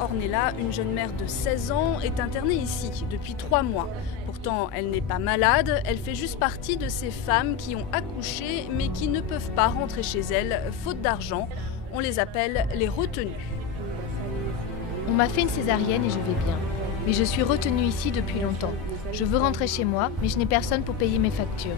Ornella, une jeune mère de 16 ans, est internée ici depuis 3 mois. Pourtant, elle n'est pas malade, elle fait juste partie de ces femmes qui ont accouché mais qui ne peuvent pas rentrer chez elles, faute d'argent. On les appelle les retenues. On m'a fait une césarienne et je vais bien. Mais je suis retenue ici depuis longtemps. Je veux rentrer chez moi, mais je n'ai personne pour payer mes factures.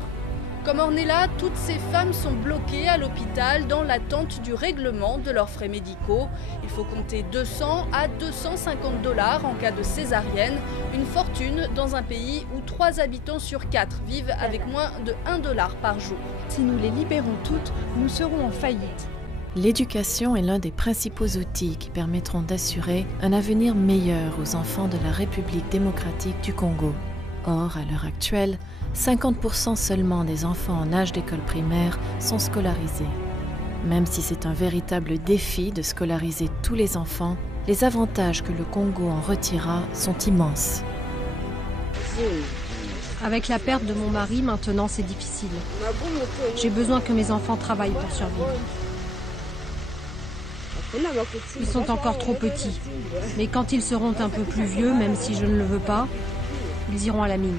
Comme Ornella, toutes ces femmes sont bloquées à l'hôpital dans l'attente du règlement de leurs frais médicaux. Il faut compter 200 à 250 $ en cas de césarienne, une fortune dans un pays où 3 habitants sur 4 vivent avec moins de 1 $ par jour. Si nous les libérons toutes, nous serons en faillite. L'éducation est l'un des principaux outils qui permettront d'assurer un avenir meilleur aux enfants de la République démocratique du Congo. Or, à l'heure actuelle, 50% seulement des enfants en âge d'école primaire sont scolarisés. Même si c'est un véritable défi de scolariser tous les enfants, les avantages que le Congo en retirera sont immenses. Avec la perte de mon mari, maintenant c'est difficile. J'ai besoin que mes enfants travaillent pour survivre. Ils sont encore trop petits, mais quand ils seront un peu plus vieux, même si je ne le veux pas, ils iront à la mine.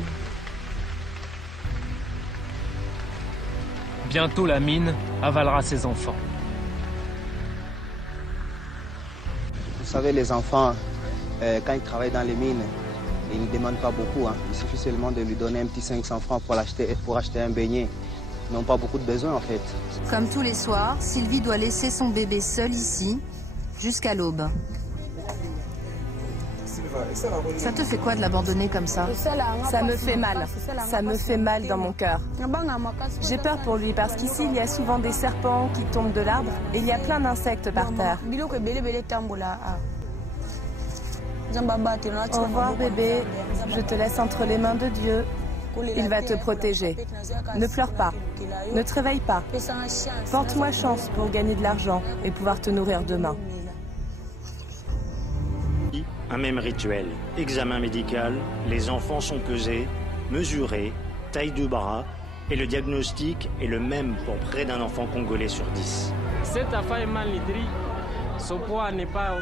Bientôt la mine avalera ses enfants. Vous savez, les enfants, quand ils travaillent dans les mines, ils ne demandent pas beaucoup. Il suffit seulement de lui donner un petit 500 francs pour acheter un beignet. Ils n'ont pas beaucoup de besoin en fait. Comme tous les soirs, Sylvie doit laisser son bébé seul ici, jusqu'à l'aube. Ça te fait quoi de l'abandonner comme ça? Ça me fait mal. Ça me fait mal dans mon cœur. J'ai peur pour lui parce qu'ici, il y a souvent des serpents qui tombent de l'arbre et il y a plein d'insectes par terre. Au revoir bébé, je te laisse entre les mains de Dieu. Il va te protéger. Ne pleure pas, ne te réveille pas. Porte-moi chance pour gagner de l'argent et pouvoir te nourrir demain. Un même rituel, examen médical, les enfants sont pesés, mesurés, taille du bras, et le diagnostic est le même pour près d'un enfant congolais sur 10. Cet enfant est malnutri, son poids n'est pas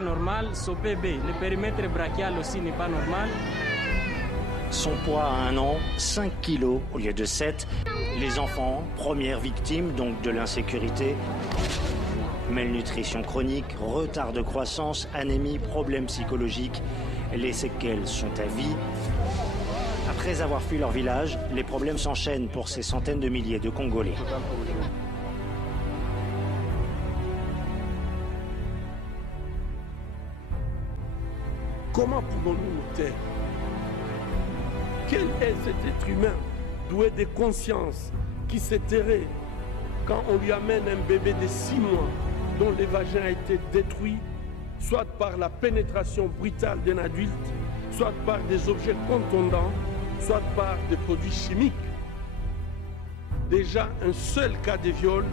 normal, son PB, le périmètre brachial aussi n'est pas normal. Son poids à 1 an, 5 kilos au lieu de 7. Les enfants, première victime donc de l'insécurité. Malnutrition chronique, retard de croissance, anémie, problèmes psychologiques. Les séquelles sont à vie. Après avoir fui leur village, les problèmes s'enchaînent pour ces centaines de milliers de Congolais. Comment pouvons-nous nous taire? Quel est cet être humain doué de conscience qui s'est terré quand on lui amène un bébé de 6 mois dont le vagin a été détruit, soit par la pénétration brutale d'un adulte, soit par des objets contondants, soit par des produits chimiques? Déjà, un seul cas de viol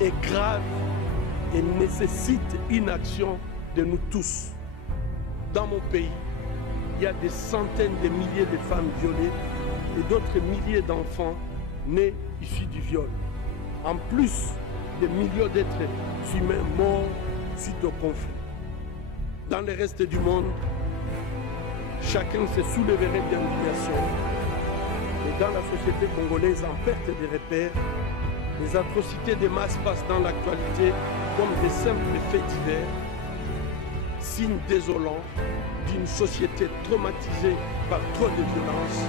est grave et nécessite une action de nous tous. Dans mon pays, il y a des centaines de milliers de femmes violées et d'autres milliers d'enfants nés issus du viol. En plus des millions d'êtres humains morts suite au conflit. Dans le reste du monde, chacun se soulèverait d'indignation. Mais dans la société congolaise en perte de repères, les atrocités de masse passent dans l'actualité comme des simples faits divers, signe désolant d'une société traumatisée par trop de violence